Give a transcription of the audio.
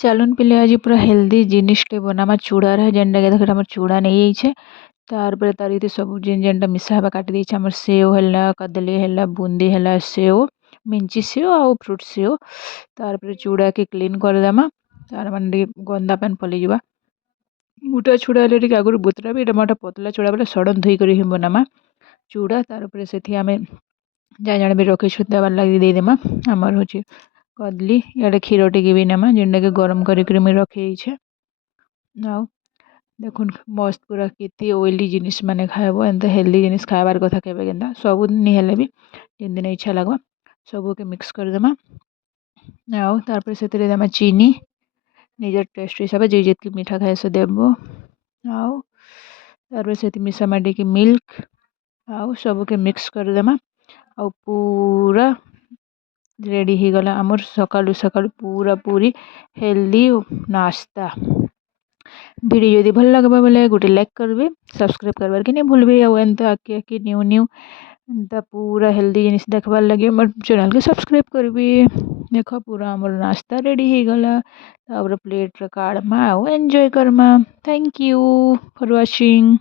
चलुन पिले आज पूरा हेल्दी जिनिसटे बनामा चूड़ा रहे जेनटा के देखो चूड़ा नहीं जाइए तार तार सब जेन जेनटा मिसा हवा काटी देछे हमर सेव हला कदली हला बूंदी हला सेव मिंची सेव आ फ्रूट सेव तार चूड़ा के क्लीन करदेमा तार माने गंदा पानी पलैजा मोटा चूड़ा हेल्ले आगुरी बुतरा भी मोटा पतला चूड़ा बोले सडन धोई कर बनामा चूड़ा तार से आम जहाँ जहाँ भी रखी देवार लगे देदेमा आमर हूँ कदली इे क्षीर टिके भी नेमा जेनटा के गरम कर रखी आउ देखुन मस्त पूरा केते ऑयली जिनिस माने खाइब एंत हेल्दी जिनिस खाइबार कथा केबे केनता सबुदिन हेले भी जिन दिन इच्छा लगवा सबू के मिक्स करदेमा आउ तारपर से देमा चीनी निजर टेस्ट हिसाब जे जितकी मीठा खाए से देव आउ तारपर से मिसा माटी की मिल्क आउ सबू के मिक्स करदेमा आउ पूरा रेडी हो गला आमर सकालू सकालू पूरा पूरी हेल्दी नाश्ता। वीडियो जदि भल लगबा बोले गोटे लाइक करबे सब्सक्राइब करबार के नहीं भूलबे आउ एंत आके आके न्यू न्यू एंत पूरा हेल्दी जिनिस देखबार लगे मोर चैनल के सब्सक्राइब करबे। देख पूरा आमर नाश्ता रेडी हो गला तापर प्लेट रे काढ़मा आउ enjoy Karma. Thank you for watching.